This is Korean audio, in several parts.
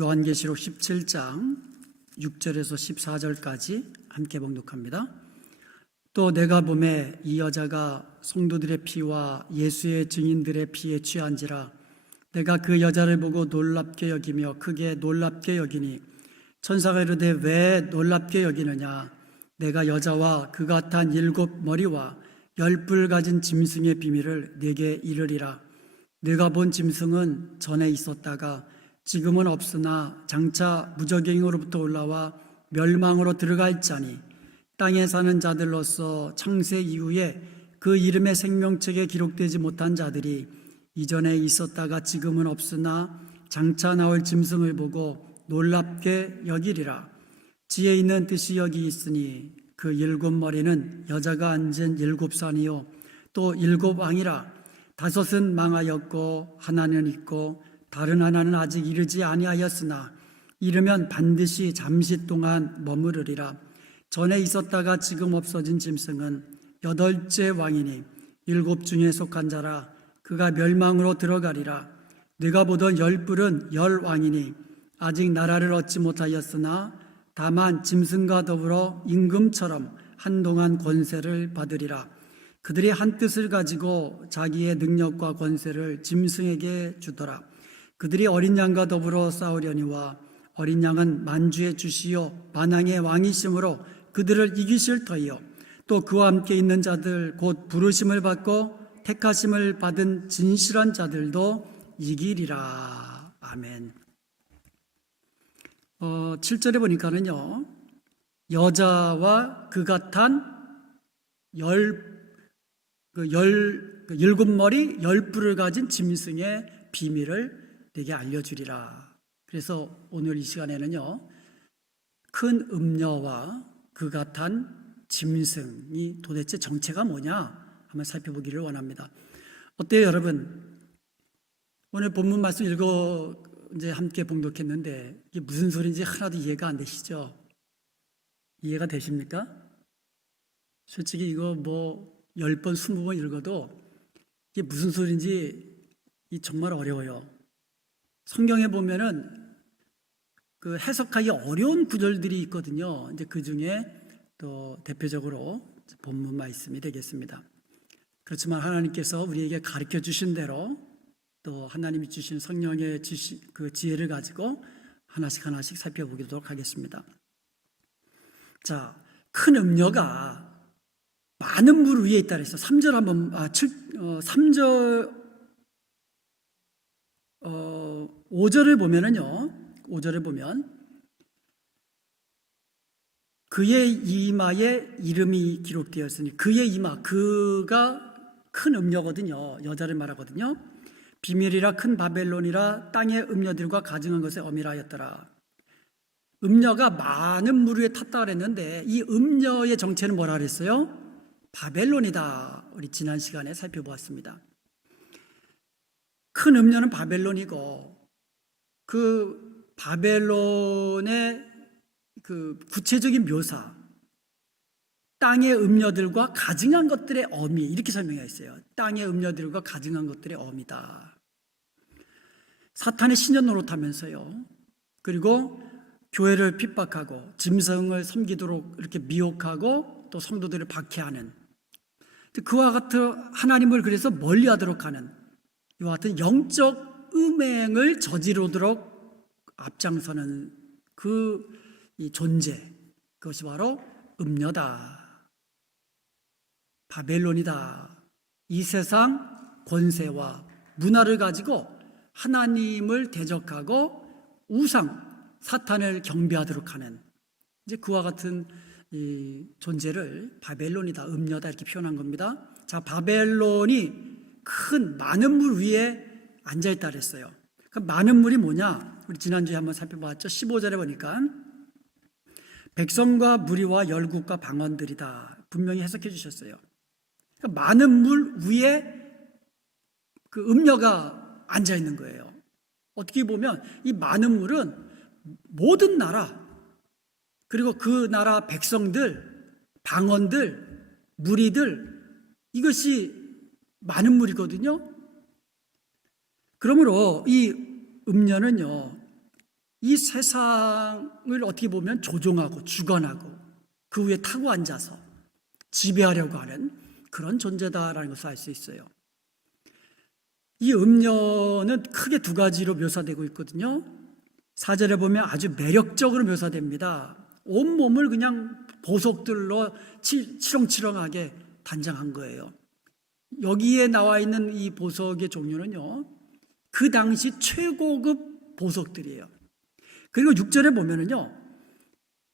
요한계시록 17장 6절에서 14절까지 함께 봉독합니다. 또 내가 보매 이 여자가 성도들의 피와 예수의 증인들의 피에 취한지라. 내가 그 여자를 보고 놀랍게 여기며 크게 놀랍게 여기니 천사가 이르되 왜 놀랍게 여기느냐. 내가 여자와 그가 탄 7 머리와 10뿔 가진 짐승의 비밀을 네게 이르리라. 네가 본 짐승은 전에 있었다가 지금은 없으나 장차 무저갱으로부터 올라와 멸망으로 들어갈 자니 땅에 사는 자들로서 창세 이후에 그 이름의 생명책에 기록되지 못한 자들이 이전에 있었다가 지금은 없으나 장차 나올 짐승을 보고 놀랍게 여기리라. 지혜 있는 뜻이 여기 있으니 그 7 머리는 여자가 앉은 7산이요 또 7 왕이라. 5은 망하였고 하나는 있고 다른 하나는 아직 이르지 아니하였으나 이르면 반드시 잠시 동안 머무르리라. 전에 있었다가 지금 없어진 짐승은 8째 왕이니 7 중에 속한 자라. 그가 멸망으로 들어가리라. 네가 보던 10뿔은 10 왕이니 아직 나라를 얻지 못하였으나 다만 짐승과 더불어 임금처럼 한동안 권세를 받으리라. 그들이 한 뜻을 가지고 자기의 능력과 권세를 짐승에게 주더라. 그들이 어린 양과 더불어 싸우려니와 어린 양은 만주의 주시요 만왕의 왕이심으로 그들을 이기실 터이요 또 그와 함께 있는 자들 곧 부르심을 받고 택하심을 받은 진실한 자들도 이기리라. 아멘. 7절에 보니까는요, 여자와 그가 탄 7 머리 10뿔을 가진 짐승의 비밀을 내게 알려주리라. 그래서 오늘 이 시간에는요, 큰 음녀와 그가 탄 짐승이 도대체 정체가 뭐냐 한번 살펴보기를 원합니다. 어때요, 여러분? 오늘 본문 말씀 이제 함께 봉독했는데 이게 무슨 소리인지 하나도 이해가 안 되시죠? 이해가 되십니까? 솔직히 이거 10번, 20번 읽어도 이게 무슨 소리인지 정말 어려워요. 성경에 보면은 그 해석하기 어려운 구절들이 있거든요. 이제 그 중에 또 대표적으로 본문 말씀이 되겠습니다. 그렇지만 하나님께서 우리에게 가르쳐 주신 대로 또 하나님이 주신 성령의 그 지혜를 가지고 하나씩 살펴보도록 하겠습니다. 자, 큰 음녀가 많은 물 위에 있다 그랬어. 3절 한번 3절 5절을 보면은요. 5절을 보면 그의 이마에 이름이 기록되었으니 그의 이마, 그가 큰 음녀거든요. 여자를 말하거든요. 비밀이라 큰 바벨론이라 땅의 음녀들과 가증한 것에 어미라였더라. 음녀가 많은 물 위에 탔다 그랬는데 이 음녀의 정체는 뭐라 그랬어요? 바벨론이다. 우리 지난 시간에 살펴보았습니다. 큰 음녀는 바벨론이고 그 바벨론의 그 구체적인 묘사, 땅의 음녀들과 가증한 것들의 어미, 이렇게 설명해 있어요. 땅의 음녀들과 가증한 것들의 어미다. 사탄의 신전 노릇하면서요. 그리고 교회를 핍박하고 짐승을 섬기도록 이렇게 미혹하고 또 성도들을 박해하는, 그와 같은 하나님을 그래서 멀리하도록 하는 이와 같은 영적 음행을 저지르도록 앞장서는 이 존재, 그것이 바로 음녀다, 바벨론이다. 이 세상 권세와 문화를 가지고 하나님을 대적하고 우상, 사탄을 경배하도록 하는 이제 그와 같은 이 존재를 바벨론이다, 음녀다 이렇게 표현한 겁니다. 자, 바벨론이 많은 물 위에 앉아있다 그랬어요. 그 많은 물이 뭐냐? 우리 지난주에 한번 살펴봤죠. 15절에 보니까 백성과 무리와 열국과 방언들이다. 분명히 해석해 주셨어요. 그러니까 많은 물 위에 그 음녀가 앉아있는 거예요. 어떻게 보면 이 많은 물은 모든 나라, 그리고 그 나라 백성들, 방언들, 무리들, 이것이 많은 물이거든요. 그러므로 이 음녀는요, 이 세상을 어떻게 보면 조종하고 주관하고 그 위에 타고 앉아서 지배하려고 하는 그런 존재다라는 것을 알 수 있어요. 이 음녀는 크게 두 가지로 묘사되고 있거든요. 4절에 보면 아주 매력적으로 묘사됩니다. 온몸을 그냥 보석들로 치렁치렁하게 단장한 거예요. 여기에 나와 있는 이 보석의 종류는요, 그 당시 최고급 보석들이에요. 그리고 6절에 보면은요,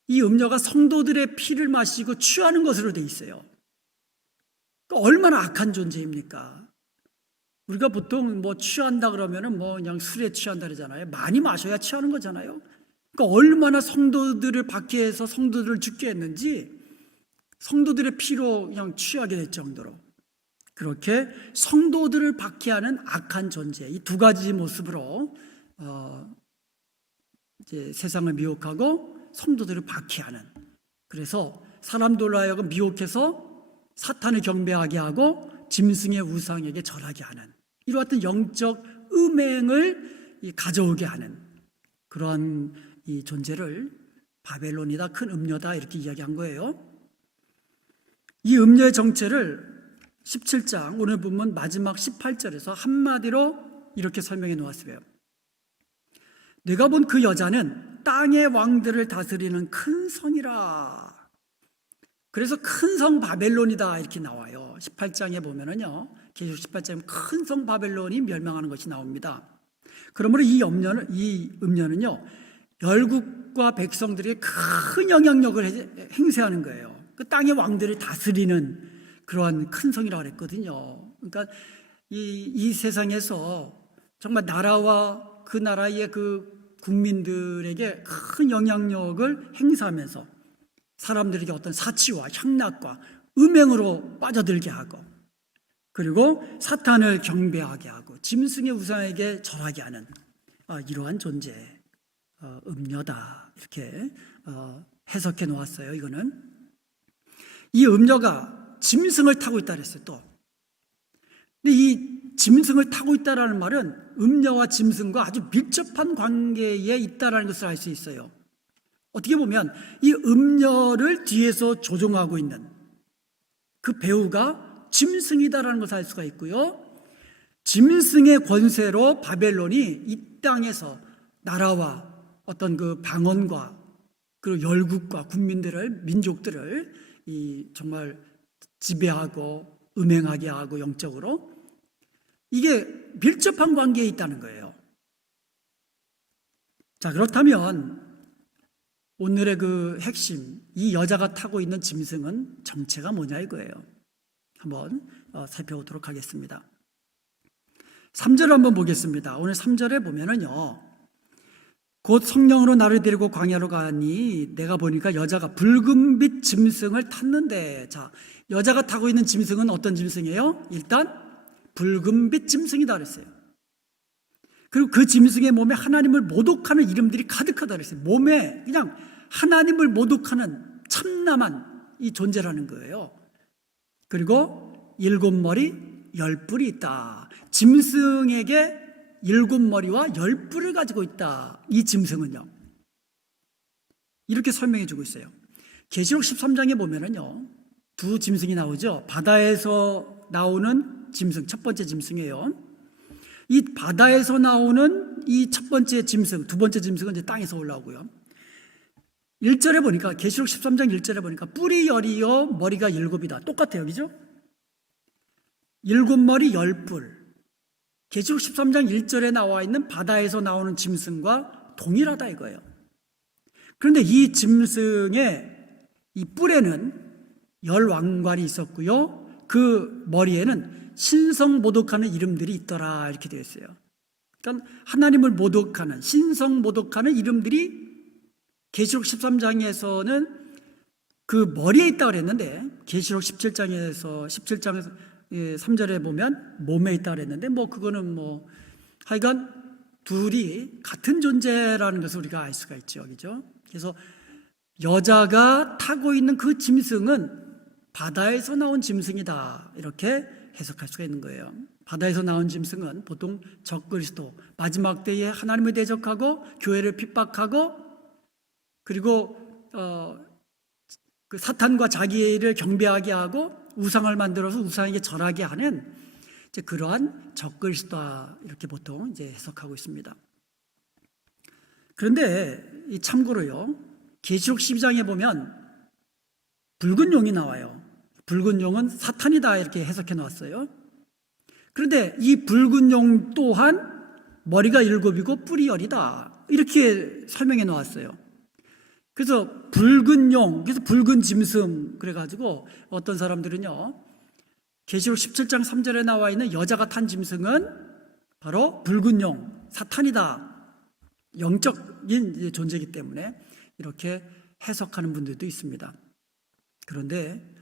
이 음녀가 성도들의 피를 마시고 취하는 것으로 돼 있어요. 그러니까 얼마나 악한 존재입니까? 우리가 보통 뭐 취한다 그러면은 뭐 그냥 술에 취한다 그러잖아요. 많이 마셔야 취하는 거잖아요. 그러니까 얼마나 성도들을 박해해서 성도들을 죽게 했는지 성도들의 피로 그냥 취하게 될 정도로 그렇게 성도들을 박해하는 악한 존재, 이 두 가지 모습으로 이제 세상을 미혹하고 성도들을 박해하는, 그래서 사람들로 하여금 미혹해서 사탄을 경배하게 하고 짐승의 우상에게 절하게 하는 이러한 영적 음행을 가져오게 하는 그러한 이 존재를 바벨론이다, 큰 음녀다 이렇게 이야기한 거예요. 이 음녀의 정체를 17장 오늘 본문 마지막 18절에서 한마디로 이렇게 설명해 놓았어요. 내가 본 그 여자는 땅의 왕들을 다스리는 큰 성이라. 그래서 큰 성 바벨론이다 이렇게 나와요. 18장에 보면은요, 계시록 18장에 큰 성 바벨론이 멸망하는 것이 나옵니다. 그러므로 이 음녀는요, 열국과 백성들이 큰 영향력을 행사하는 거예요. 그 땅의 왕들을 다스리는 그러한 큰 성이라고 그랬거든요. 그러니까 이 세상에서 정말 나라와 그 나라의 그 국민들에게 큰 영향력을 행사하면서 사람들에게 어떤 사치와 향락과 음행으로 빠져들게 하고, 그리고 사탄을 경배하게 하고 짐승의 우상에게 절하게 하는 이러한 존재, 음녀다 이렇게 해석해 놓았어요. 이거는 이 음녀가 짐승을 타고 있다 그랬어요. 또 근데 이 짐승을 타고 있다라는 말은 음녀와 짐승과 아주 밀접한 관계에 있다라는 것을 알 수 있어요. 어떻게 보면 이 음녀를 뒤에서 조종하고 있는 그 배우가 짐승이다라는 것을 알 수가 있고요, 짐승의 권세로 바벨론이 이 땅에서 나라와 어떤 그 방언과 그리고 열국과 국민들을, 민족들을 정말 지배하고 음행하게 하고 영적으로 이게 밀접한 관계에 있다는 거예요. 자, 그렇다면 오늘의 그 핵심, 이 여자가 타고 있는 짐승은 정체가 뭐냐 이거예요. 한번 살펴보도록 하겠습니다. 3절 한번 보겠습니다. 오늘 3절에 보면은요, 곧 성령으로 나를 데리고 광야로 가니 내가 보니까 여자가 붉은빛 짐승을 탔는데, 자, 여자가 타고 있는 짐승은 어떤 짐승이에요? 일단 붉은빛 짐승이다 그랬어요. 그리고 그 짐승의 몸에 하나님을 모독하는 이름들이 가득하다 그랬어요. 몸에 그냥 하나님을 모독하는 참남한 이 존재라는 거예요. 그리고 7머리 10뿔이 있다. 짐승에게 7머리와 10뿔을 가지고 있다. 이 짐승은요, 이렇게 설명해 주고 있어요. 계시록 13장에 보면은요, 두 짐승이 나오죠. 바다에서 나오는 짐승, 첫 번째 짐승이에요. 이 바다에서 나오는 이 첫 번째 짐승, 두 번째 짐승은 이제 땅에서 올라오고요. 1절에 보니까, 계시록 13장 1절에 보니까 뿔이 10이요 머리가 7이다. 똑같아요. 그죠? 7머리 10뿔. 계시록 13장 1절에 나와 있는 바다에서 나오는 짐승과 동일하다 이거예요. 그런데 이 짐승의 이 뿔에는 10왕관이 있었고요, 그 머리에는 신성 모독하는 이름들이 있더라 이렇게 되어 있어요. 그러니까 하나님을 모독하는, 신성 모독하는 이름들이 계시록 13장에서는 그 머리에 있다고 그랬는데, 계시록 17장에서 3절에 보면 몸에 있다고 그랬는데, 뭐 그거는 뭐 하여간 둘이 같은 존재라는 것을 우리가 알 수가 있죠. 그죠? 그래서 여자가 타고 있는 그 짐승은 바다에서 나온 짐승이다 이렇게 해석할 수가 있는 거예요. 바다에서 나온 짐승은 보통 적그리스도, 마지막 때에 하나님을 대적하고 교회를 핍박하고 그리고 그 사탄과 자기를 경배하게 하고 우상을 만들어서 우상에게 절하게 하는 이제 그러한 적그리스도다 이렇게 보통 이제 해석하고 있습니다. 그런데 이 참고로요, 계시록 12장에 보면 붉은 용이 나와요. 붉은 용은 사탄이다 이렇게 해석해 놓았어요. 그런데 이 붉은 용 또한 머리가 7이고 뿔이 10이다 이렇게 설명해 놓았어요. 그래서 붉은 용, 그래서 붉은 짐승 그래가지고 어떤 사람들은요, 계시록 17장 3절에 나와 있는 여자가 탄 짐승은 바로 붉은 용, 사탄이다, 영적인 존재이기 때문에 이렇게 해석하는 분들도 있습니다. 그런데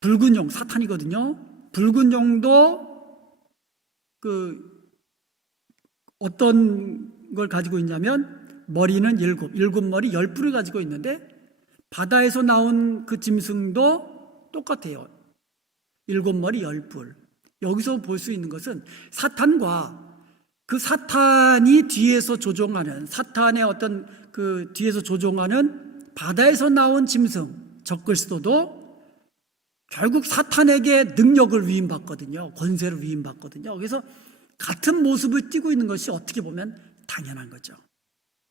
붉은 용, 사탄이거든요. 붉은 용도 어떤 걸 가지고 있냐면 머리는 7 머리 10뿔을 가지고 있는데 바다에서 나온 그 짐승도 똑같아요. 7머리 10뿔. 여기서 볼 수 있는 것은 사탄과 그 사탄이 뒤에서 조종하는, 사탄의 어떤 그 뒤에서 조종하는 바다에서 나온 짐승 적그리스도도 결국 사탄에게 능력을 위임받거든요. 권세를 위임받거든요. 그래서 같은 모습을 띠고 있는 것이 어떻게 보면 당연한 거죠.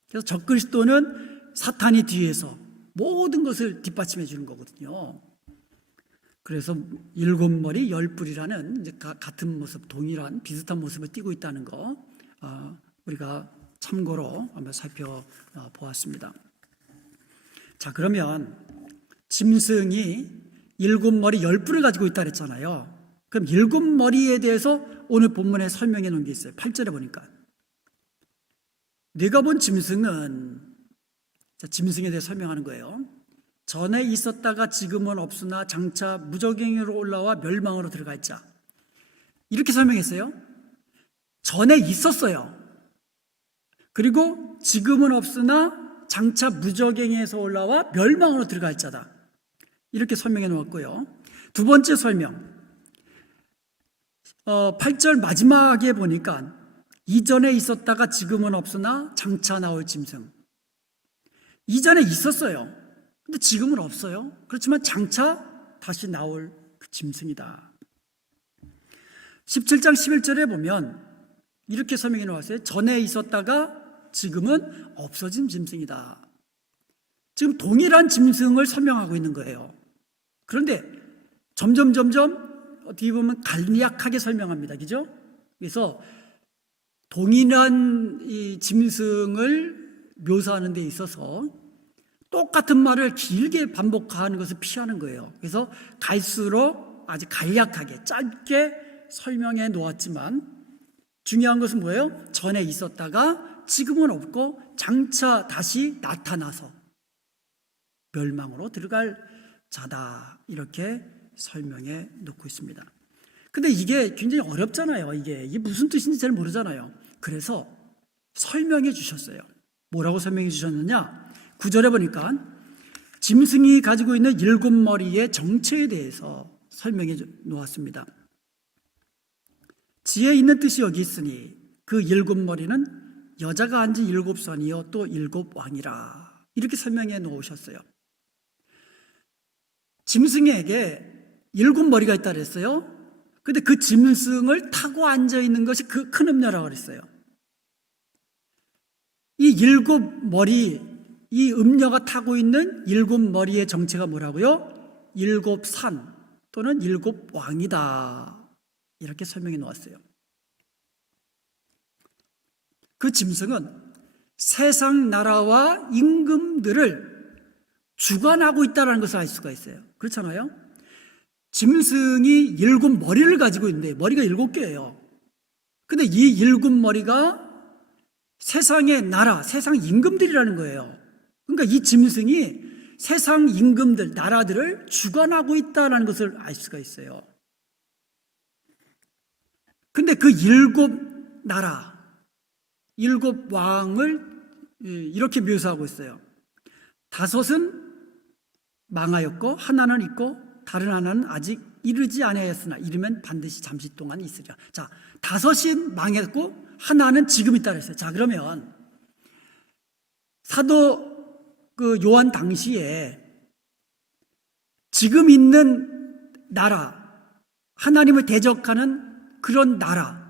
그래서 적그리스도는 사탄이 뒤에서 모든 것을 뒷받침해 주는 거거든요. 그래서 7머리 10뿔이라는 이제 같은 모습, 동일한 비슷한 모습을 띠고 있다는 거 우리가 참고로 한번 살펴보았습니다. 자, 그러면 짐승이 7머리 10뿔을 가지고 있다 그랬잖아요. 그럼 7머리에 대해서 오늘 본문에 설명해 놓은 게 있어요. 8절에 보니까 네가 본 짐승은, 자, 짐승에 대해 설명하는 거예요. 전에 있었다가 지금은 없으나 장차 무저갱이로 올라와 멸망으로 들어갈 자. 이렇게 설명했어요. 전에 있었어요. 그리고 지금은 없으나 장차 무저갱이에서 올라와 멸망으로 들어갈 자다. 이렇게 설명해 놓았고요. 두 번째 설명, 8절 마지막에 보니까 이전에 있었다가 지금은 없으나 장차 나올 짐승. 이전에 있었어요. 근데 지금은 없어요. 그렇지만 장차 다시 나올 그 짐승이다. 17장 11절에 보면 이렇게 설명해 놓았어요. 전에 있었다가 지금은 없어진 짐승이다. 지금 동일한 짐승을 설명하고 있는 거예요. 그런데 점점 어떻게 보면 간략하게 설명합니다. 그죠? 그래서 동일한 이 짐승을 묘사하는 데 있어서 똑같은 말을 길게 반복하는 것을 피하는 거예요. 그래서 갈수록 아주 간략하게 짧게 설명해 놓았지만 중요한 것은 뭐예요? 전에 있었다가 지금은 없고 장차 다시 나타나서 멸망으로 들어갈 자다. 이렇게 설명해 놓고 있습니다. 근데 이게 굉장히 어렵잖아요. 이게 무슨 뜻인지 잘 모르잖아요. 그래서 설명해 주셨어요. 뭐라고 설명해 주셨느냐? 9절에 보니까 짐승이 가지고 있는 7머리의 정체에 대해서 설명해 놓았습니다. 지혜 있는 뜻이 여기 있으니 그 7머리는 여자가 앉은 7선이요 또 7왕이라. 이렇게 설명해 놓으셨어요. 짐승에게 7머리가 있다 그랬어요. 근데 그 짐승을 타고 앉아 있는 것이 그 큰 음녀라고 그랬어요. 이 7머리, 이 음녀가 타고 있는 7머리의 정체가 뭐라고요? 7산 또는 7왕이다. 이렇게 설명해 놓았어요. 그 짐승은 세상 나라와 임금들을 주관하고 있다는 것을 알 수가 있어요. 그렇잖아요? 짐승이 7머리를 가지고 있는데 머리가 7개예요. 근데 이 7머리가 세상의 나라, 세상 임금들이라는 거예요. 그러니까 이 짐승이 세상 임금들, 나라들을 주관하고 있다는 것을 알 수가 있어요. 근데 그 7나라, 7왕을 이렇게 묘사하고 있어요. 5은 망하였고 하나는 있고 다른 하나는 아직 이르지 아니하였으나 이르면 반드시 잠시 동안 있으리라. 자, 다섯이 망했고 하나는 지금 있다 그랬어요. 자, 그러면 사도 그 요한 당시에 지금 있는 나라, 하나님을 대적하는 그런 나라,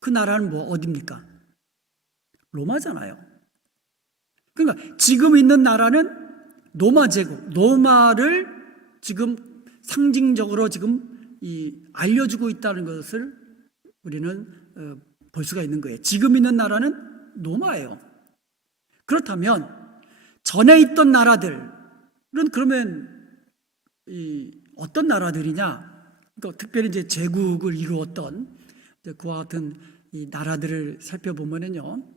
그 나라는 뭐 어디입니까? 로마잖아요. 그러니까 지금 있는 나라는 로마 제국, 로마를 지금 상징적으로 지금 알려주고 있다는 것을 우리는 볼 수가 있는 거예요. 지금 있는 나라는 로마예요. 그렇다면 전에 있던 나라들은 그러면 어떤 나라들이냐? 그러니까 특별히 이제 제국을 이루었던 그와 같은 이 나라들을 살펴보면은요,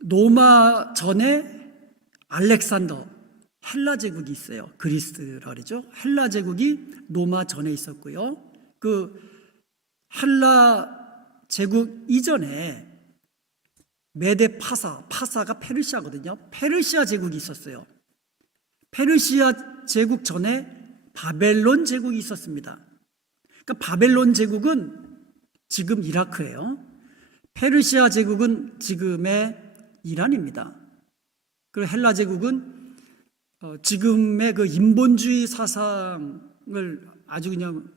로마 전에 알렉산더 헬라 제국이 있어요. 그리스라 그러죠. 헬라 제국이 로마 전에 있었고요. 그 헬라 제국 이전에 메데 파사가 페르시아거든요. 페르시아 제국이 있었어요. 페르시아 제국 전에 바벨론 제국이 있었습니다. 그러니까 바벨론 제국은 지금 이라크예요. 페르시아 제국은 지금의 이란입니다. 그리고 헬라 제국은 지금의 그 인본주의 사상을 아주 그냥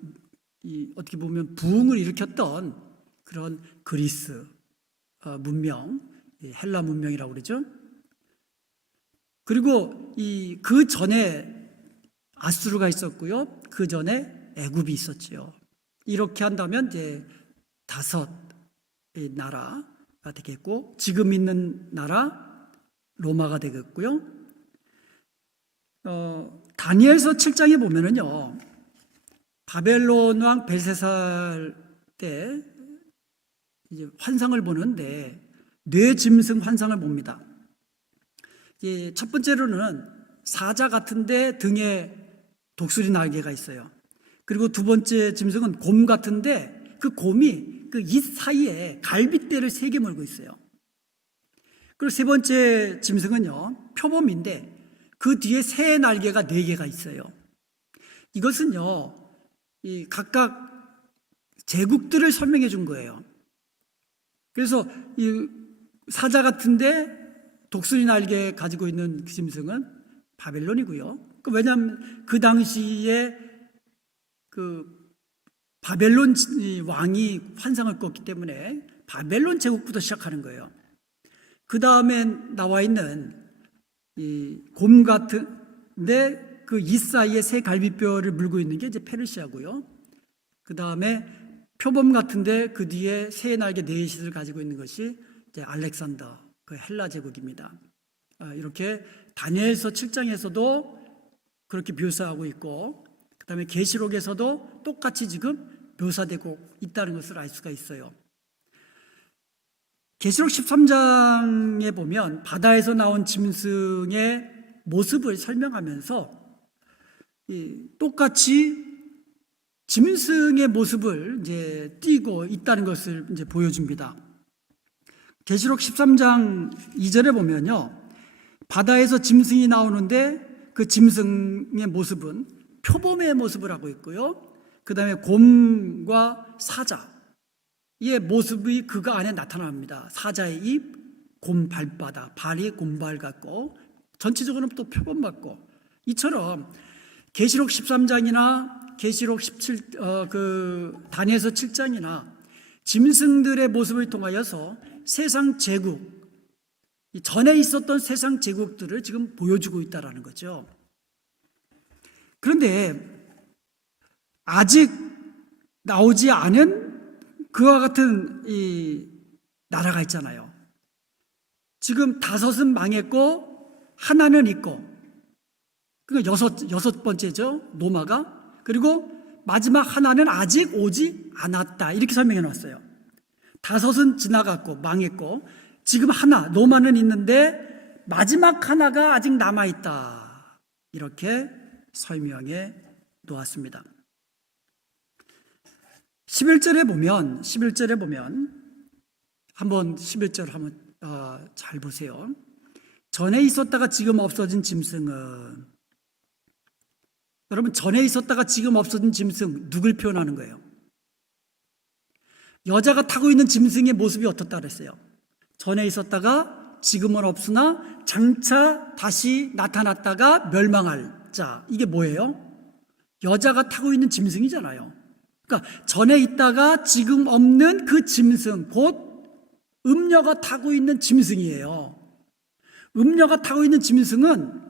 어떻게 보면 부흥을 일으켰던 그런 그리스 문명, 헬라 문명이라고 그러죠. 그리고 그 전에 아수르가 있었고요. 그 전에 애굽이 있었지요. 이렇게 한다면 이제 5의 나라가 되겠고, 지금 있는 나라 로마가 되겠고요. 다니엘서 7장에 보면은요, 바벨론 왕 벨사살 때 이제 환상을 보는데 뇌 짐승 환상을 봅니다. 첫 번째로는 사자 같은데 등에 독수리 날개가 있어요. 그리고 두 번째 짐승은 곰 같은데 그 곰이 그 잇 사이에 갈빗대를 3개 몰고 있어요. 그리고 세 번째 짐승은요, 표범인데 그 뒤에 새 날개가 4개가 있어요. 이것은요, 각각 제국들을 설명해 준 거예요. 그래서 이 사자 같은데 독수리 날개 가지고 있는 그 짐승은 바벨론이고요. 왜냐하면 그 당시에 그 바벨론 왕이 환상을 꿨기 때문에 바벨론 제국부터 시작하는 거예요. 그 다음에 나와 있는 이 곰 같은데 그 이 사이에 새 갈비뼈를 물고 있는 게 이제 페르시아고요. 그 다음에 표범 같은데 그 뒤에 새 날개 4셋을 가지고 있는 것이 이제 알렉산더, 그 헬라 제국입니다. 이렇게 다니엘서 7장에서도 그렇게 묘사하고 있고, 그 다음에 계시록에서도 똑같이 지금 묘사되고 있다는 것을 알 수가 있어요. 계시록 13장에 보면 바다에서 나온 짐승의 모습을 설명하면서 똑같이 짐승의 모습을 이제 띠고 있다는 것을 이제 보여줍니다. 계시록 13장 2절에 보면요, 바다에서 짐승이 나오는데 그 짐승의 모습은 표범의 모습을 하고 있고요. 그 다음에 곰과 사자의 모습이 그거 안에 나타납니다. 사자의 입, 곰 발바닥, 발이 곰발 같고 전체적으로는 또 표범 같고, 이처럼 계시록 13장이나 계시록 17 다니엘서 7장이나 짐승들의 모습을 통하여서 세상 제국, 전에 있었던 세상 제국들을 지금 보여주고 있다는 거죠. 그런데 아직 나오지 않은 그와 같은 이 나라가 있잖아요. 지금 5은 망했고 하나는 있고, 그러니까 여섯 번째죠, 로마가. 그리고 마지막 하나는 아직 오지 않았다, 이렇게 설명해 놨어요. 5은 지나갔고 망했고 지금 하나, 로마는 있는데 마지막 하나가 아직 남아있다, 이렇게 설명해 놓았습니다. 11절에 보면 한번 11절 한번 잘 보세요. 전에 있었다가 지금 없어진 짐승은 여러분, 전에 있었다가 지금 없어진 짐승, 누굴 표현하는 거예요? 여자가 타고 있는 짐승의 모습이 어떻다 그랬어요? 전에 있었다가 지금은 없으나 장차 다시 나타났다가 멸망할 자. 이게 뭐예요? 여자가 타고 있는 짐승이잖아요. 그러니까 전에 있다가 지금 없는 그 짐승, 곧 음녀가 타고 있는 짐승이에요. 음녀가 타고 있는 짐승은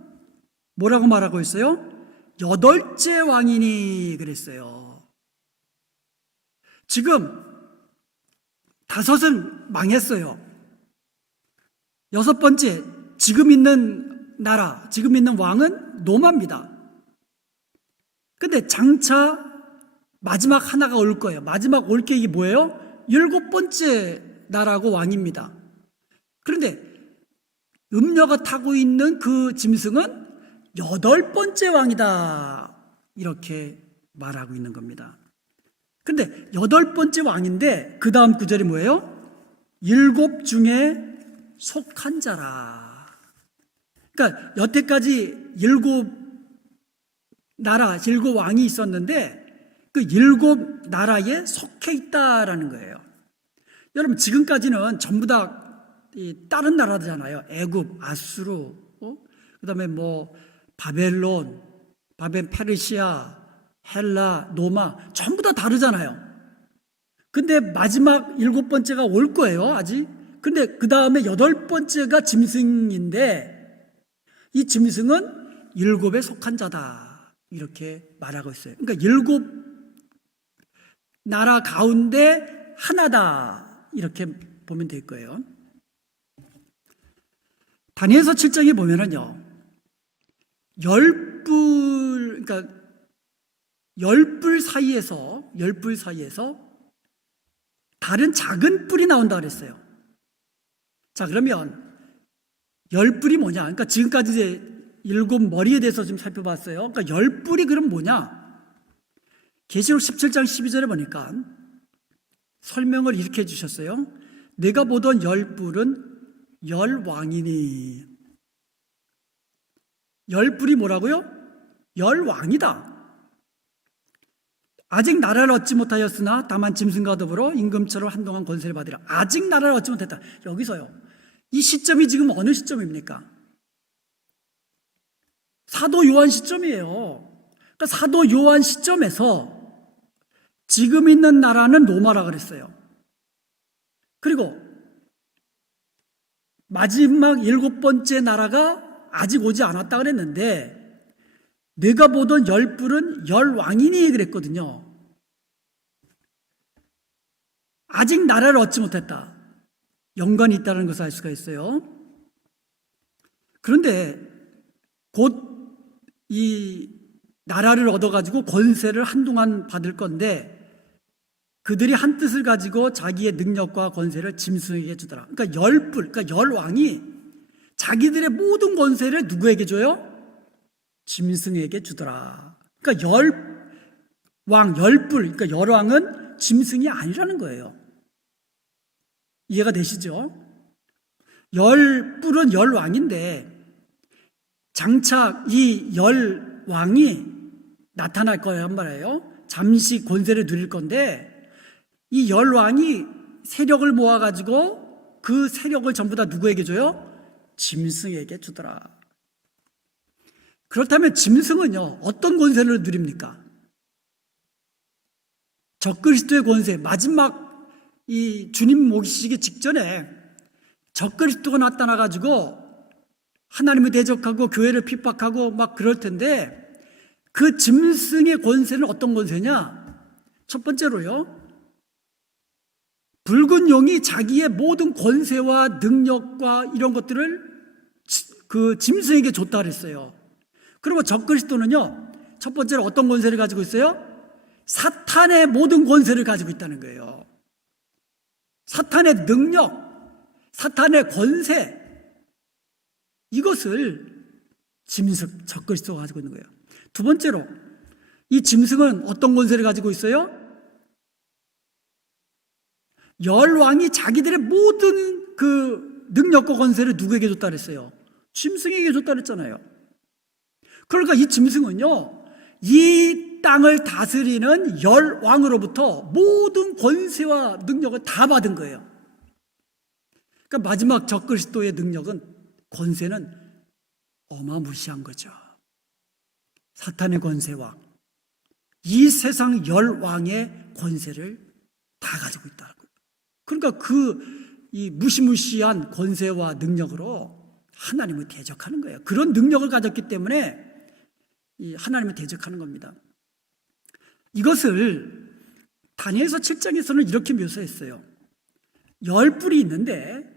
뭐라고 말하고 있어요? 8째 왕이니 그랬어요. 지금 5은 망했어요. 6번째, 지금 있는 나라, 지금 있는 왕은 노마입니다. 근데 장차 마지막 하나가 올 거예요. 마지막 올 계획이 뭐예요? 7번째 나라고 왕입니다. 그런데 음녀가 타고 있는 그 짐승은 8번째 왕이다. 이렇게 말하고 있는 겁니다. 근데 8번째 왕인데 그 다음 구절이 뭐예요? 7 중에 속한 자라. 그러니까 여태까지 7 나라, 7 왕이 있었는데 그 7 나라에 속해 있다라는 거예요. 여러분, 지금까지는 전부 다 다른 나라잖아요. 애굽, 아수르, 그다음에 뭐 바벨론, 페르시아, 헬라, 로마, 전부 다 다르잖아요. 근데 마지막 7번째가 올 거예요, 아직. 근데 그 다음에 8번째가 짐승인데 이 짐승은 7에 속한 자다. 이렇게 말하고 있어요. 그러니까 7 나라 가운데 하나다. 이렇게 보면 될 거예요. 다니엘서 7장에 보면은요, 10뿔, 그러니까 10뿔 사이에서 다른 작은 뿔이 나온다 그랬어요. 자, 그러면 10뿔이 뭐냐? 그러니까 지금까지 이제 7 머리에 대해서 좀 살펴봤어요. 그러니까 10뿔이 그럼 뭐냐? 계시록 17장 12절에 보니까 설명을 이렇게 해주셨어요. 내가 보던 10뿔은 10왕이니. 10뿔이 뭐라고요? 10왕이다. 아직 나라를 얻지 못하였으나 다만 짐승과 더불어 임금처럼 한동안 권세를 받으라. 아직 나라를 얻지 못했다. 여기서요. 이 시점이 지금 어느 시점입니까? 사도 요한 시점이에요. 그러니까 사도 요한 시점에서 지금 있는 나라는 로마라 그랬어요. 그리고 마지막 7번째 나라가 아직 오지 않았다 그랬는데 내가 보던 10뿔은 10왕이니 그랬거든요. 아직 나라를 얻지 못했다. 연관이 있다는 것을 알 수가 있어요. 그런데 곧 이 나라를 얻어가지고 권세를 한동안 받을 건데 그들이 한 뜻을 가지고 자기의 능력과 권세를 짐승에게 주더라. 그러니까 10뿔, 그러니까 10왕이 자기들의 모든 권세를 누구에게 줘요? 짐승에게 주더라. 그러니까 10왕, 10뿔, 그러니까 10왕은 짐승이 아니라는 거예요. 이해가 되시죠? 10뿔은 10왕인데 장차 이 10왕이 나타날 거란 말이에요. 잠시 권세를 누릴 건데 이 10왕이 세력을 모아가지고 그 세력을 전부 다 누구에게 줘요? 짐승에게 주더라. 그렇다면 짐승은요, 어떤 권세를 누립니까? 적그리스도의 권세, 마지막 이 주님 모시기 직전에 적그리스도가 나타나가지고 하나님을 대적하고 교회를 핍박하고 막 그럴 텐데 그 짐승의 권세는 어떤 권세냐? 첫 번째로요, 붉은 용이 자기의 모든 권세와 능력과 이런 것들을 그 짐승에게 줬다 그랬어요. 그리고 적그리스도는요, 첫 번째로 어떤 권세를 가지고 있어요? 사탄의 모든 권세를 가지고 있다는 거예요. 사탄의 능력, 사탄의 권세, 이것을 짐승, 적그리스도가 가지고 있는 거예요. 두 번째로 이 짐승은 어떤 권세를 가지고 있어요? 10왕이 자기들의 모든 그 능력과 권세를 누구에게 줬다 그랬어요? 짐승에게 줬다 그랬잖아요. 그러니까 이 짐승은요, 이 땅을 다스리는 열 왕으로부터 모든 권세와 능력을 다 받은 거예요. 그러니까 마지막 적그리스도의 능력은, 권세는 어마무시한 거죠. 사탄의 권세와 이 세상 열 왕의 권세를 다 가지고 있다는 거예요. 그러니까 이 무시무시한 권세와 능력으로 하나님을 대적하는 거예요. 그런 능력을 가졌기 때문에 이 하나님을 대적하는 겁니다. 이것을 다니엘서 7장에서는 이렇게 묘사했어요. 10뿔이 있는데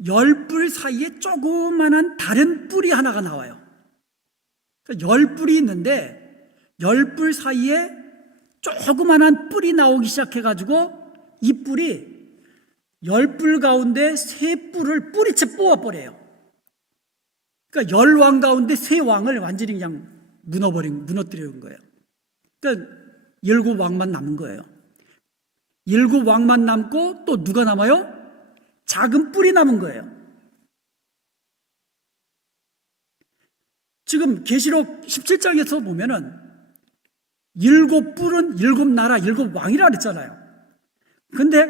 10뿔 사이에 조그만한 다른 뿔이 하나가 나와요. 그러니까 10뿔이 있는데 10뿔 사이에 조그만한 뿔이 나오기 시작해가지고 이 뿔이 10뿔 가운데 3뿔을 뿌리채 뽑아버려요. 그러니까 10왕 가운데 3왕을 완전히 그냥 무너뜨리는 거예요. 그러니까 7왕만 남은 거예요. 7왕만 남고 또 누가 남아요? 작은 뿔이 남은 거예요. 지금 계시록 17장에서 보면은 7뿔은 7나라 7왕이라 그랬잖아요. 근데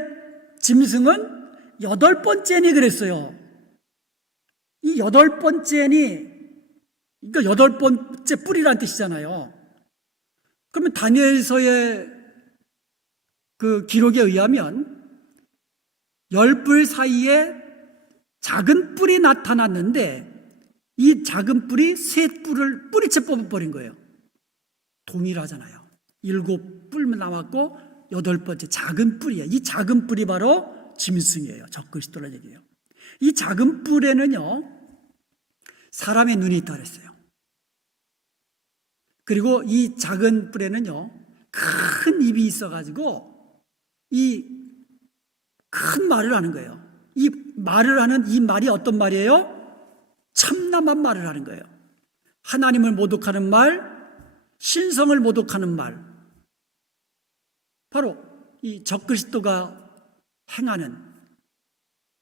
짐승은 8번째니 그랬어요. 이 8번째니, 그러니까 8번째 뿔이라는 뜻이잖아요. 그러면 다니엘서의 그 기록에 의하면 10뿔 사이에 작은 뿔이 나타났는데 이 작은 뿔이 3뿔을 뿌리채 뽑아버린 거예요. 동일하잖아요. 7뿔만 남았고 8번째 작은 뿔이에요. 이 작은 뿔이 바로 짐승이에요. 적그리스도라는 얘기예요. 이 작은 뿔에는요, 사람의 눈이 있다고 그랬어요. 그리고 이 작은 뿔에는요, 큰 입이 있어가지고 이 큰 말을 하는 거예요. 이 말을 하는 이 말이 어떤 말이에요? 참남한 말을 하는 거예요. 하나님을 모독하는 말, 신성을 모독하는 말. 바로 이 적그리스도가 행하는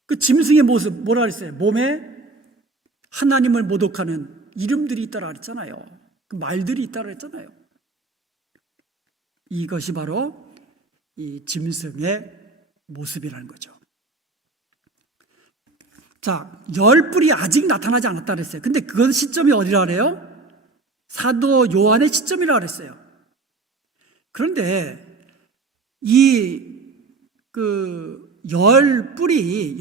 그 짐승의 모습, 뭐라 그랬어요? 몸에 하나님을 모독하는 이름들이 있다고 그랬잖아요. 그 말들이 있다고 그랬잖아요. 이것이 바로 이 짐승의 모습이라는 거죠. 자, 10뿔이 아직 나타나지 않았다 그랬어요. 근데 그건 시점이 어디라 그래요? 사도 요한의 시점이라 그랬어요. 그런데 그 10뿔이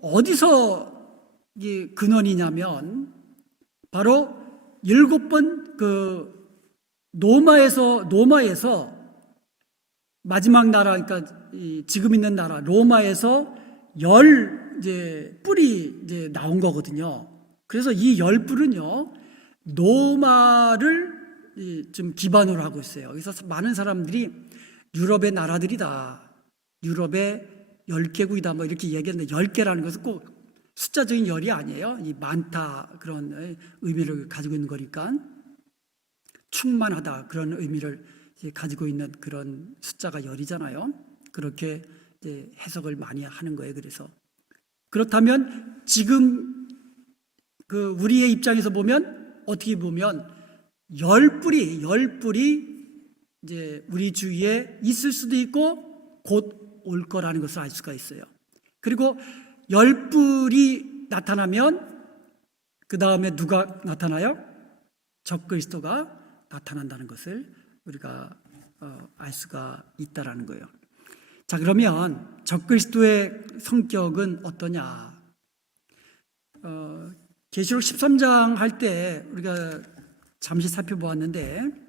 어디서 근원이냐면 바로 7번 로마에서 마지막 나라, 그러니까 지금 있는 나라 로마에서 뿔이 나온 거거든요. 그래서 이 10뿔은요 로마를 좀 기반으로 하고 있어요. 그래서 많은 사람들이 유럽의 나라들이다, 유럽의 10개국이다 뭐 이렇게 얘기하는데, 10개라는 것은 꼭 숫자적인 열이 아니에요. 이 많다 그런 의미를 가지고 있는 거니까, 충만하다 그런 의미를 가지고 있는 그런 숫자가 열이잖아요. 그렇게 해석을 많이 하는 거예요. 그래서 그렇다면 지금 우리의 입장에서 보면 어떻게 보면 10뿔이 이제 우리 주위에 있을 수도 있고 곧 올 거라는 것을 알 수가 있어요. 그리고 10뿔이 나타나면 그 다음에 누가 나타나요? 적그리스도가 나타난다는 것을 우리가 알 수가 있다라는 거예요. 자, 그러면 적그리스도의 성격은 어떠냐? 계시록 13장 할 때 우리가 잠시 살펴보았는데,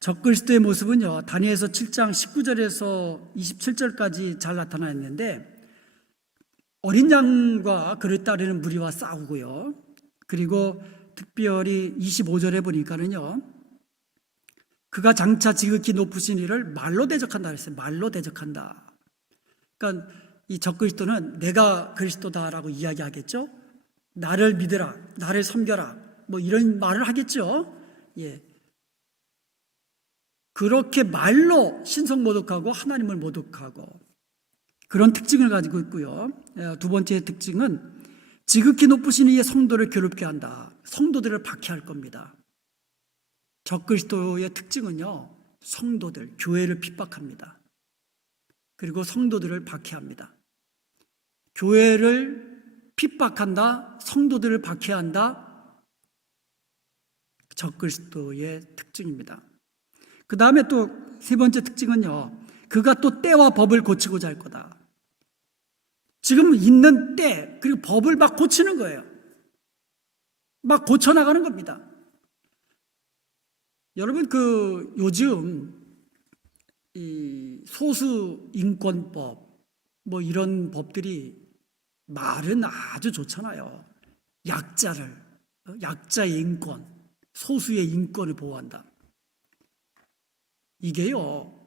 적그리스도의 모습은요 다니엘서 7장 19절에서 27절까지 잘 나타나 있는데, 어린 양과 그를 따르는 무리와 싸우고요, 그리고 특별히 25절에 보니까는요, 그가 장차 지극히 높으신 이를 말로 대적한다 그랬어요. 말로 대적한다. 그러니까 이 적그리스도는 내가 그리스도다라고 이야기하겠죠. 나를 믿으라, 나를 섬겨라, 뭐 이런 말을 하겠죠. 예. 그렇게 말로 신성 모독하고 하나님을 모독하고 그런 특징을 가지고 있고요. 두 번째 특징은 지극히 높으신 이의 성도를 괴롭게 한다. 성도들을 박해할 겁니다. 적그리스도의 특징은요, 성도들, 교회를 핍박합니다. 그리고 성도들을 박해합니다. 교회를 핍박한다, 성도들을 박해한다, 적그리스도의 특징입니다. 그 다음에 또 세 번째 특징은요, 그가 또 때와 법을 고치고자 할 거다. 지금 있는 때 그리고 법을 막 고치는 거예요. 막 고쳐나가는 겁니다. 여러분, 요즘 이 소수 인권법 뭐 이런 법들이 말은 아주 좋잖아요. 약자의 인권, 소수의 인권을 보호한다. 이게요,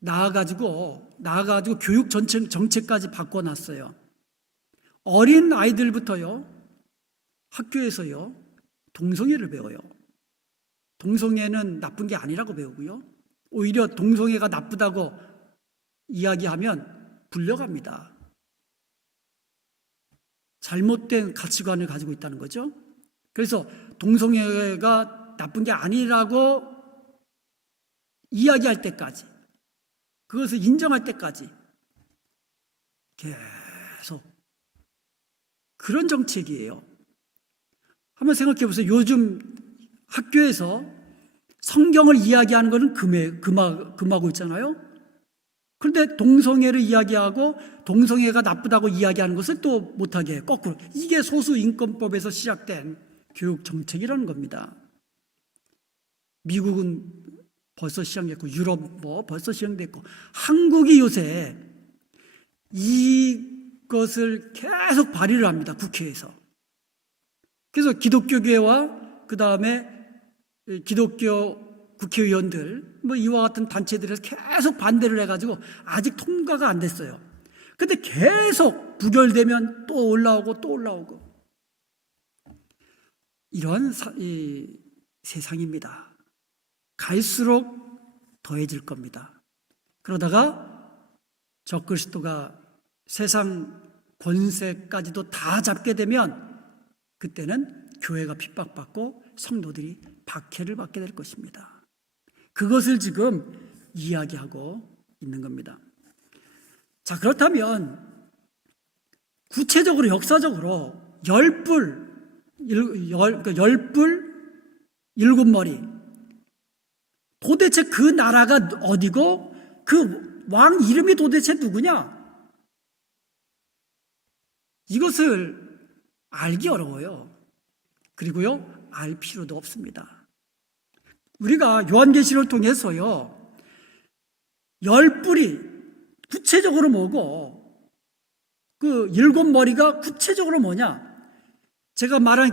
나아가지고 교육 정책까지 바꿔놨어요. 어린 아이들부터요, 학교에서요, 동성애를 배워요. 동성애는 나쁜 게 아니라고 배우고요, 오히려 동성애가 나쁘다고 이야기하면 불려갑니다. 잘못된 가치관을 가지고 있다는 거죠. 그래서 동성애가 나쁜 게 아니라고 이야기할 때까지, 그것을 인정할 때까지 계속 그런 정책이에요. 한번 생각해 보세요. 요즘 학교에서 성경을 이야기하는 것은 금하고 있잖아요. 그런데 동성애를 이야기하고 동성애가 나쁘다고 이야기하는 것을 또 못하게 해요. 거꾸로. 이게 소수인권법에서 시작된 교육 정책이라는 겁니다. 미국은 벌써 시행됐고, 유럽 뭐 벌써 시행됐고, 한국이 요새 이것을 계속 발의를 합니다. 국회에서. 그래서 기독교계와 그 다음에 기독교 국회의원들 뭐 이와 같은 단체들에서 계속 반대를 해가지고 아직 통과가 안 됐어요. 근데 계속 부결되면 또 올라오고 또 올라오고, 이런 세상입니다. 갈수록 더해질 겁니다. 그러다가 적그리스도가 세상 권세까지도 다 잡게 되면 그때는 교회가 핍박받고 성도들이 박해를 받게 될 것입니다. 그것을 지금 이야기하고 있는 겁니다. 자, 그렇다면 구체적으로 역사적으로 열불 일곱 머리, 도대체 그 나라가 어디고 그 왕 이름이 도대체 누구냐? 이것을 알기 어려워요. 그리고요, 알 필요도 없습니다. 우리가 요한계시를 통해서요, 열뿔이 구체적으로 뭐고 그 일곱 머리가 구체적으로 뭐냐? 제가 말한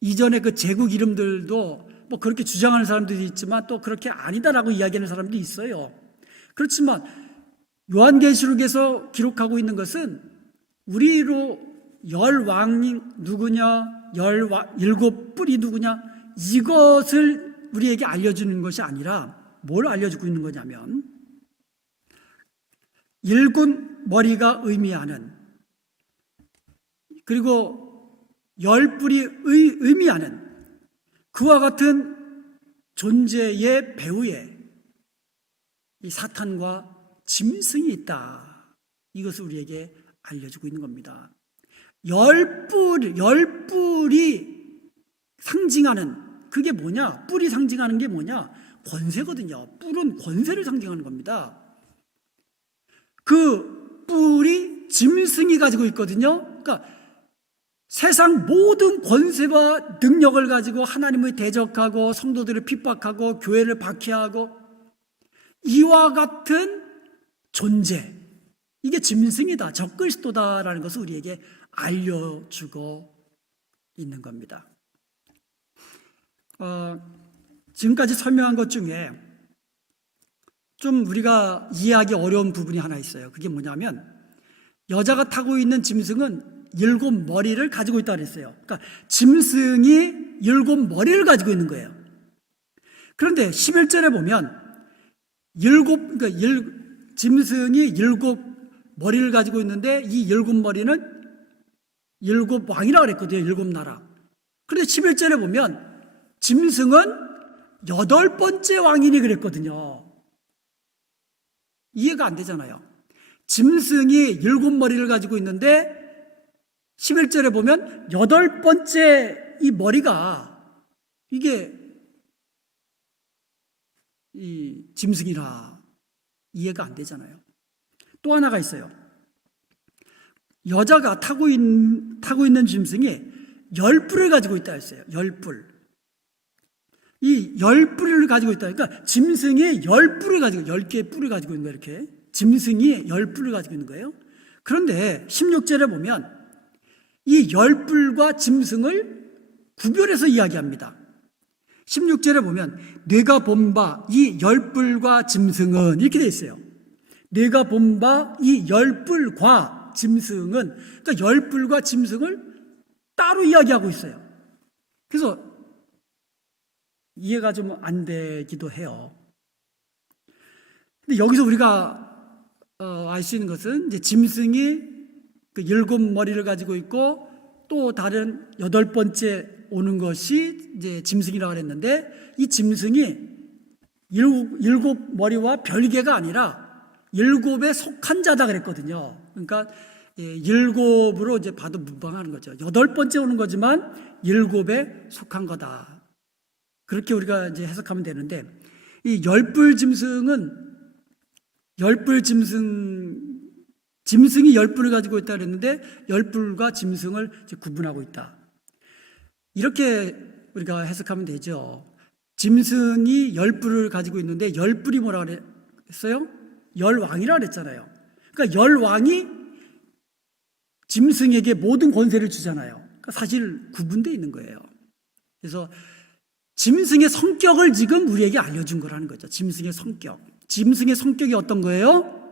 이전에 제국 이름들도 뭐 그렇게 주장하는 사람들이 있지만 또 그렇게 아니다라고 이야기하는 사람들이 있어요. 그렇지만 요한계시록에서 기록하고 있는 것은 우리로 열 왕이 누구냐, 일곱 뿔이 누구냐, 이것을 우리에게 알려주는 것이 아니라 뭘 알려주고 있는 거냐면, 일곱 머리가 의미하는, 그리고 열 뿔이 의미하는 그와 같은 존재의 배후에 이 사탄과 짐승이 있다. 이것을 우리에게 알려주고 있는 겁니다. 열뿔이 상징하는 그게 뭐냐? 뿔이 상징하는 게 뭐냐? 권세거든요. 뿔은 권세를 상징하는 겁니다. 그 뿔이 짐승이 가지고 있거든요. 그러니까 세상 모든 권세와 능력을 가지고 하나님을 대적하고 성도들을 핍박하고 교회를 박해하고 이와 같은 존재, 이게 짐승이다, 적그리스도다라는 것을 우리에게 알려주고 있는 겁니다. 지금까지 설명한 것 중에 좀 우리가 이해하기 어려운 부분이 하나 있어요. 그게 뭐냐면, 여자가 타고 있는 짐승은 일곱 머리를 가지고 있다고 했어요. 그러니까 짐승이 일곱 머리를 가지고 있는 거예요. 그런데 11절에 보면 짐승이 일곱 머리를 가지고 있는데 이 일곱 머리는 일곱 왕이라고 그랬거든요. 일곱 나라. 그런데 11절에 보면 짐승은 8번째 왕이니 그랬거든요. 이해가 안 되잖아요. 짐승이 7머리를 가지고 있는데 11절에 보면 8번째 이 머리가 이게 이 짐승이라 이해가 안 되잖아요. 또 하나가 있어요. 여자가 타고 있는 짐승이 10뿔을 가지고 있다 했어요. 10뿔. 이 10뿔을 가지고 있다. 그러니까 짐승이 10뿔을 가지고 10개의 뿔을 가지고 있는 거예요. 이렇게. 짐승이 10뿔을 가지고 있는 거예요. 그런데 16절에 보면 이 10뿔과 짐승을 구별해서 이야기합니다. 16절에 보면 내가 본 바 이 10뿔과 짐승은 이렇게 되어 있어요. 내가 본 바 이 10뿔과 짐승은, 그러니까 10뿔과 짐승을 따로 이야기하고 있어요. 그래서 이해가 좀 안 되기도 해요. 근데 여기서 우리가 알 수 있는 것은 이제 짐승이 그 7머리를 가지고 있고 또 다른 8번째 오는 것이 이제 짐승이라고 그랬는데 이 짐승이 7머리와 별개가 아니라 7에 속한 자다 그랬거든요. 그러니까 7으로 이제 봐도 무방하는 거죠. 8번째 오는 거지만 7에 속한 거다. 그렇게 우리가 이제 해석하면 되는데 이 10뿔 짐승은 짐승이 10뿔을 가지고 있다 그랬는데 10뿔과 짐승을 이제 구분하고 있다. 이렇게 우리가 해석하면 되죠. 짐승이 10뿔을 가지고 있는데 10뿔이 뭐라 그랬어요? 10왕이라 그랬잖아요. 그러니까 10왕이 짐승에게 모든 권세를 주잖아요. 그러니까 사실 구분되어 있는 거예요. 그래서 짐승의 성격을 지금 우리에게 알려준 거라는 거죠. 짐승의 성격. 짐승의 성격이 어떤 거예요?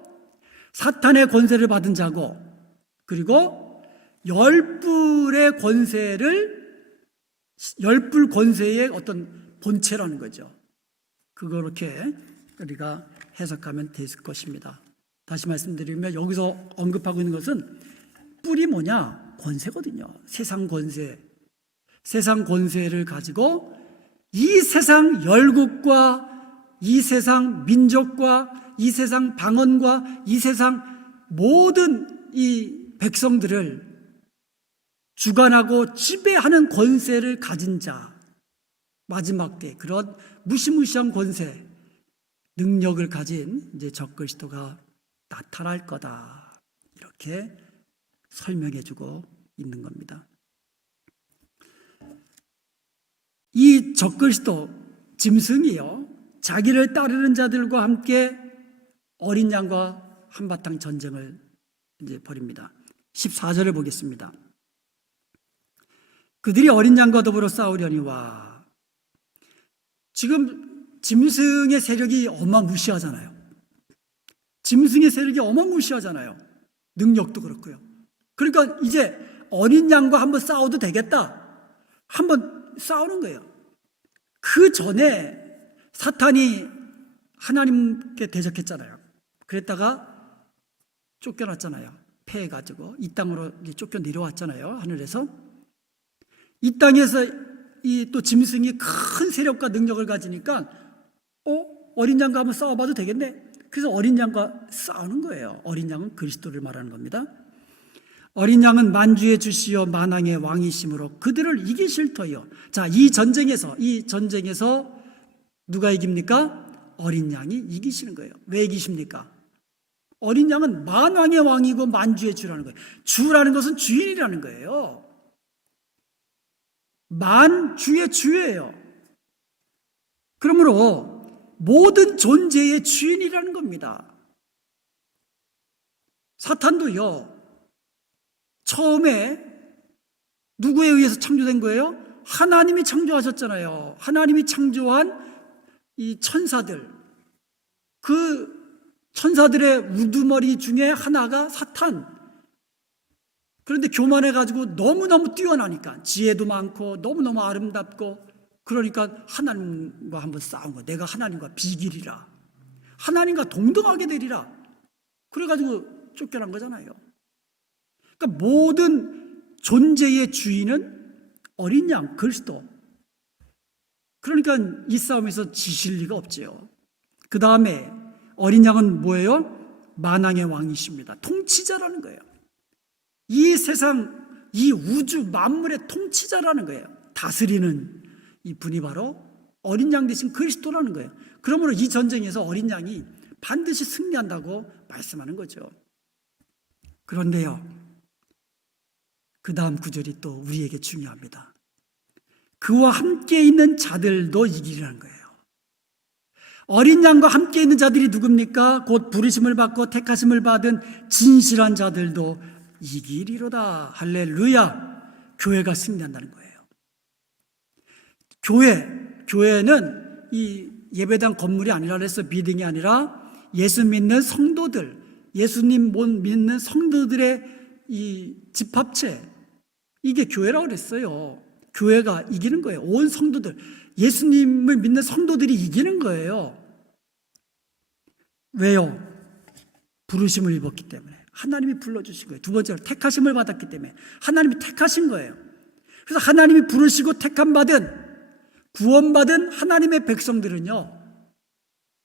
사탄의 권세를 받은 자고, 그리고 10뿔의 권세를 10뿔 권세의 어떤 본체라는 거죠. 그렇게 우리가 해석하면 됐을 것입니다. 다시 말씀드리면 여기서 언급하고 있는 것은 뿔이 뭐냐? 권세거든요. 세상 권세. 세상 권세를 가지고 이 세상 열국과 이 세상 민족과 이 세상 방언과 이 세상 모든 이 백성들을 주관하고 지배하는 권세를 가진 자, 마지막 때 그런 무시무시한 권세, 능력을 가진 이제 적그리스도가 나타날 거다. 이렇게 설명해주고 있는 겁니다. 이 적그리스도 짐승이요, 자기를 따르는 자들과 함께 어린 양과 한바탕 전쟁을 이제 벌입니다. 14절을 보겠습니다. 그들이 어린 양과 더불어 싸우려니와. 지금 짐승의 세력이 어마무시하잖아요. 짐승의 세력이 어마무시하잖아요. 능력도 그렇고요. 그러니까 이제 어린 양과 한번 싸워도 되겠다. 한번 싸우는 거예요. 그 전에 사탄이 하나님께 대적했잖아요. 그랬다가 쫓겨났잖아요. 패해가지고 이 땅으로 쫓겨 내려왔잖아요. 하늘에서. 이 땅에서 이 또 짐승이 큰 세력과 능력을 가지니까 어린 양과 한번 싸워봐도 되겠네. 그래서 어린 양과 싸우는 거예요. 어린 양은 그리스도를 말하는 겁니다. 어린 양은 만주의 주시여 만왕의 왕이심으로 그들을 이기실 터이요. 자, 이 전쟁에서 누가 이깁니까? 어린 양이 이기시는 거예요. 왜 이기십니까? 어린 양은 만왕의 왕이고 만주의 주라는 거예요. 주라는 것은 주인이라는 거예요. 만주의 주예요. 그러므로 모든 존재의 주인이라는 겁니다. 사탄도요, 처음에 누구에 의해서 창조된 거예요? 하나님이 창조하셨잖아요. 하나님이 창조한 이 천사들, 그 천사들의 우두머리 중에 하나가 사탄. 그런데 교만해가지고 너무너무 뛰어나니까, 지혜도 많고 너무너무 아름답고, 그러니까 하나님과 한번 싸운 거야. 내가 하나님과 비기리라, 하나님과 동등하게 되리라. 그래가지고 쫓겨난 거잖아요. 그러니까 모든 존재의 주인은 어린 양 그리스도, 그러니까 이 싸움에서 지실 리가 없지요. 그 다음에 어린 양은 뭐예요? 만왕의 왕이십니다. 통치자라는 거예요. 이 세상, 이 우주 만물의 통치자라는 거예요. 다스리는 이 분이 바로 어린 양 대신 그리스도라는 거예요. 그러므로 이 전쟁에서 어린 양이 반드시 승리한다고 말씀하는 거죠. 그런데요, 그 다음 구절이 또 우리에게 중요합니다. 그와 함께 있는 자들도 이기리라는 거예요. 어린 양과 함께 있는 자들이 누굽니까? 곧 부르심을 받고 택하심을 받은 진실한 자들도 이기리로다. 할렐루야. 교회가 승리한다는 거예요. 교회는 이 예배당 건물이 아니라 그래서 비딩이 아니라 예수 믿는 성도들, 예수님 믿는 성도들의 이 집합체, 이게 교회라고 그랬어요. 교회가 이기는 거예요. 온 성도들, 예수님을 믿는 성도들이 이기는 거예요. 왜요? 부르심을 입었기 때문에. 하나님이 불러주신 거예요. 두 번째로 택하심을 받았기 때문에 하나님이 택하신 거예요. 그래서 하나님이 부르시고 택함받은, 구원받은 하나님의 백성들은요,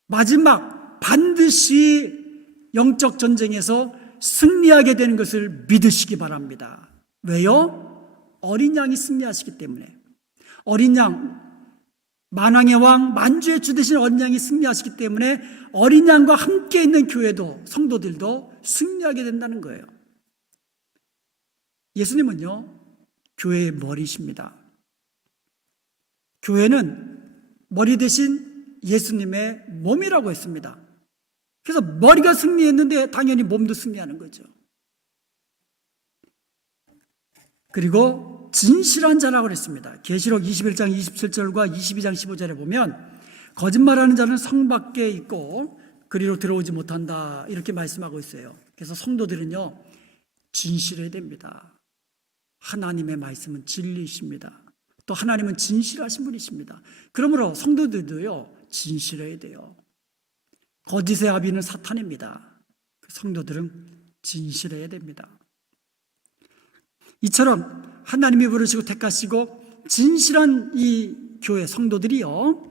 마지막 반드시 영적 전쟁에서 승리하게 되는 것을 믿으시기 바랍니다. 왜요? 어린 양이 승리하시기 때문에. 어린 양, 만왕의 왕, 만주의 주 되신 어린 양이 승리하시기 때문에 어린 양과 함께 있는 교회도, 성도들도 승리하게 된다는 거예요. 예수님은요, 교회의 머리십니다. 교회는 머리 대신 예수님의 몸이라고 했습니다. 그래서 머리가 승리했는데 당연히 몸도 승리하는 거죠. 그리고 진실한 자라고 그랬습니다. 계시록 21장 27절과 22장 15절에 보면 거짓말하는 자는 성 밖에 있고 그리로 들어오지 못한다, 이렇게 말씀하고 있어요. 그래서 성도들은요, 진실해야 됩니다. 하나님의 말씀은 진리이십니다. 또 하나님은 진실하신 분이십니다. 그러므로 성도들도요, 진실해야 돼요. 거짓의 아비는 사탄입니다. 성도들은 진실해야 됩니다. 이처럼 하나님이 부르시고 택하시고 진실한 이 교회 성도들이요,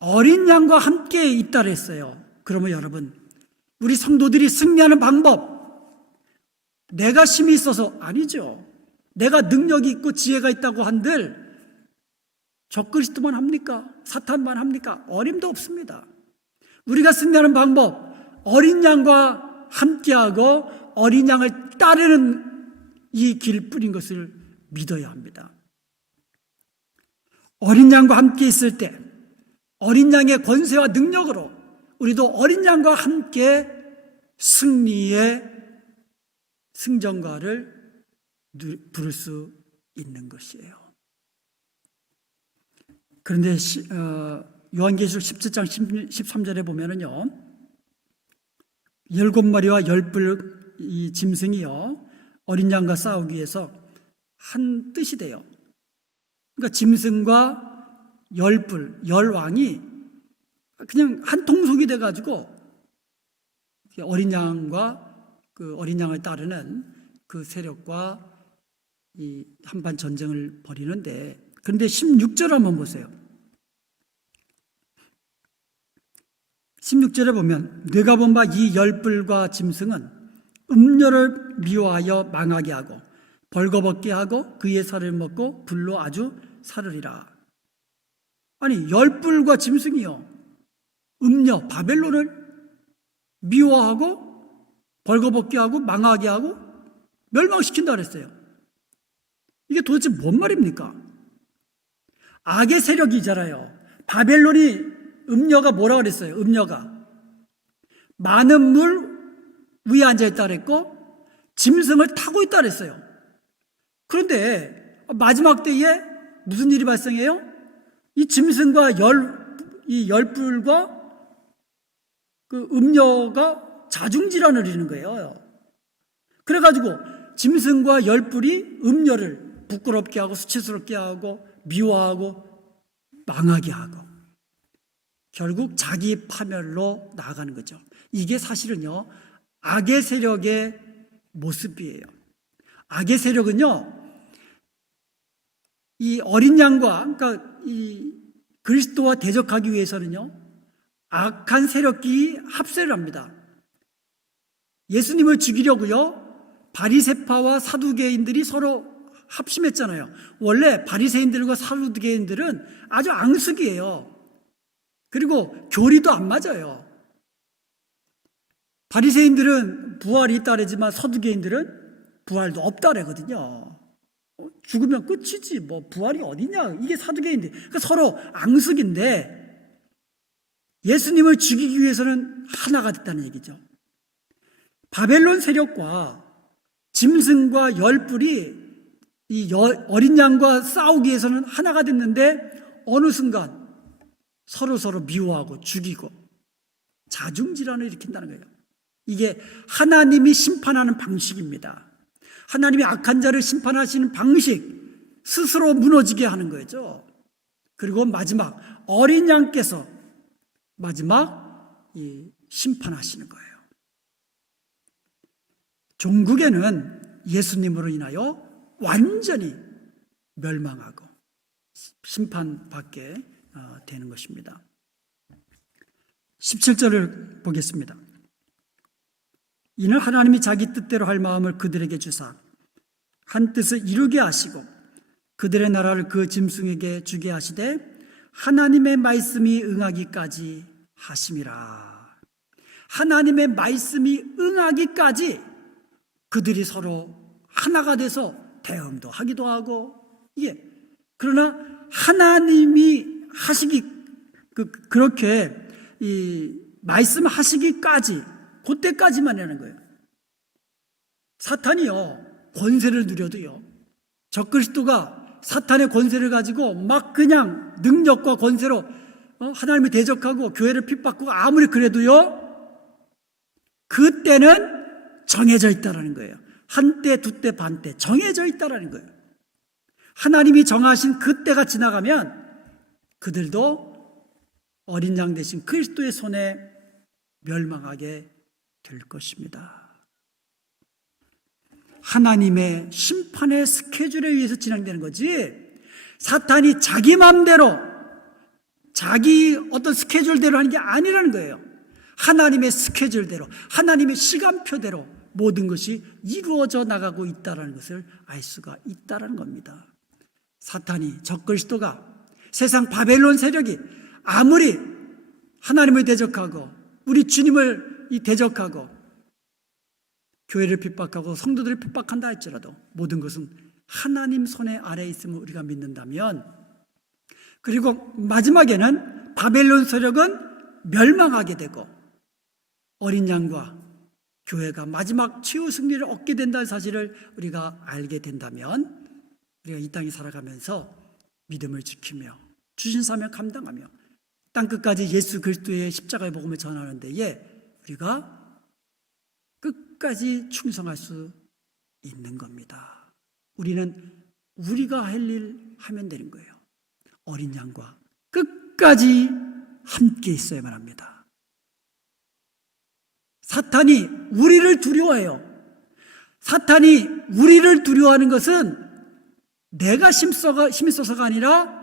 어린 양과 함께 있다 그랬어요. 그러면 여러분, 우리 성도들이 승리하는 방법, 내가 힘이 있어서 아니죠. 내가 능력이 있고 지혜가 있다고 한들 적그리스도만 합니까? 사탄만 합니까? 어림도 없습니다. 우리가 승리하는 방법, 어린 양과 함께하고 어린 양을 따르는 이 길뿐인 것을 믿어야 합니다. 어린 양과 함께 있을 때 어린 양의 권세와 능력으로 우리도 어린 양과 함께 승리의 승전가를 부를 수 있는 것이에요. 그런데 요한계시록 17장 13절에 보면은요, 7마리와 10뿔 이 짐승이요, 어린 양과 싸우기 위해서 한 뜻이 돼요. 그러니까 짐승과 10뿔, 10왕이 그냥 한 통속이 돼가지고 어린 양과 그 어린 양을 따르는 그 세력과 이 한판 전쟁을 벌이는데, 그런데 16절 한번 보세요. 16절에 보면 내가 본 바 이 10뿔과 짐승은 음료를 미워하여 망하게 하고 벌거벗게 하고 그의 살을 먹고 불로 아주 사르리라. 아니, 10뿔과 짐승이요, 음료, 바벨론을 미워하고 벌거벗게 하고 망하게 하고 멸망시킨다 그랬어요. 이게 도대체 뭔 말입니까? 악의 세력이잖아요. 바벨론이, 음녀가 뭐라 그랬어요? 음녀가 많은 물 위에 앉아있다 그랬고 짐승을 타고 있다 그랬어요. 그런데 마지막 때에 무슨 일이 발생해요? 이 짐승과 이 10뿔과 그 음녀가 자중질환을 이루는 거예요. 그래가지고 짐승과 10뿔이 음녀를 부끄럽게 하고 수치스럽게 하고 미워하고 망하게 하고 결국 자기 파멸로 나아가는 거죠. 이게 사실은요, 악의 세력의 모습이에요. 악의 세력은요, 이 어린 양과, 그러니까 이 그리스도와 대적하기 위해서는요, 악한 세력끼리 합세를 합니다. 예수님을 죽이려고요, 바리새파와 사두개인들이 서로 합심했잖아요. 원래 바리새인들과 사두개인들은 아주 앙숙이에요. 그리고 교리도 안 맞아요. 바리새인들은 부활이 있다 그러지만 서두개인들은 부활도 없다 그러거든요. 죽으면 끝이지 뭐 부활이 어디냐, 이게 사두개인데. 그러니까 서로 앙숙인데 예수님을 죽이기 위해서는 하나가 됐다는 얘기죠. 바벨론 세력과 짐승과 열뿔이 이 어린 양과 싸우기 위해서는 하나가 됐는데 어느 순간 서로 미워하고 죽이고 자중질환을 일으킨다는 거예요. 이게 하나님이 심판하는 방식입니다. 하나님이 악한 자를 심판하시는 방식, 스스로 무너지게 하는 거죠. 그리고 마지막 어린 양께서 마지막 심판하시는 거예요. 종국에는 예수님으로 인하여 완전히 멸망하고 심판받게 되는 것입니다. 17절을 보겠습니다. 이는 하나님이 자기 뜻대로 할 마음을 그들에게 주사 한 뜻을 이루게 하시고 그들의 나라를 그 짐승에게 주게 하시되 하나님의 말씀이 응하기까지 하심이라. 하나님의 말씀이 응하기까지 그들이 서로 하나가 돼서 대응도 하기도 하고, 그러나 하나님이 하시기 그렇게 말씀하시기까지, 그때까지만 하는 거예요. 사탄이요, 권세를 누려도요, 적그리스도가 사탄의 권세를 가지고 막 그냥 능력과 권세로 하나님을 대적하고 교회를 핍박하고 아무리 그래도요, 그때는 정해져 있다라는 거예요. 한때, 두때, 반때 정해져 있다라는 거예요. 하나님이 정하신 그때가 지나가면 그들도 어린 양 대신 그리스도의 손에 멸망하게 될 것입니다. 하나님의 심판의 스케줄에 의해서 진행되는 거지, 사탄이 자기 마음대로 자기 어떤 스케줄대로 하는 게 아니라는 거예요. 하나님의 스케줄대로, 하나님의 시간표대로 모든 것이 이루어져 나가고 있다는 것을 알 수가 있다는 겁니다. 사탄이, 적그리스도가, 세상 바벨론 세력이 아무리 하나님을 대적하고 우리 주님을 대적하고 교회를 핍박하고 성도들을 핍박한다 할지라도 모든 것은 하나님 손에 아래에 있음을 우리가 믿는다면, 그리고 마지막에는 바벨론 세력은 멸망하게 되고 어린 양과 교회가 마지막 최후 승리를 얻게 된다는 사실을 우리가 알게 된다면, 우리가 이 땅에 살아가면서 믿음을 지키며 주신 사명 감당하며 땅끝까지 예수 그리스도의 십자가의 복음을 전하는 데에 우리가 끝까지 충성할 수 있는 겁니다. 우리는 우리가 할 일 하면 되는 거예요. 어린 양과 끝까지 함께 있어야만 합니다. 사탄이 우리를 두려워해요. 사탄이 우리를 두려워하는 것은 내가 힘있어서가 아니라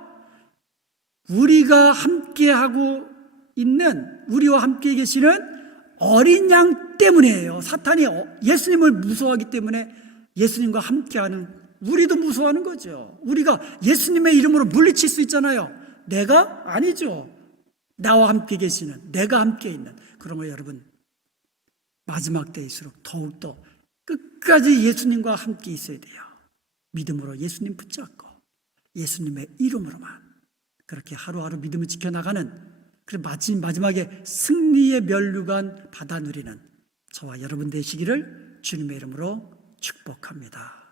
우리가 함께하고 있는, 우리와 함께 계시는 어린 양 때문이에요. 사탄이 예수님을 무서워하기 때문에 예수님과 함께하는 우리도 무서워하는 거죠. 우리가 예수님의 이름으로 물리칠 수 있잖아요. 내가? 아니죠. 나와 함께 계시는, 내가 함께 있는. 그러면 여러분, 마지막 때일수록 더욱더 끝까지 예수님과 함께 있어야 돼요. 믿음으로 예수님 붙잡고 예수님의 이름으로만 그렇게 하루하루 믿음을 지켜나가는, 그리고 마지막에 승리의 면류관 받아 누리는 저와 여러분 되시기를 주님의 이름으로 축복합니다.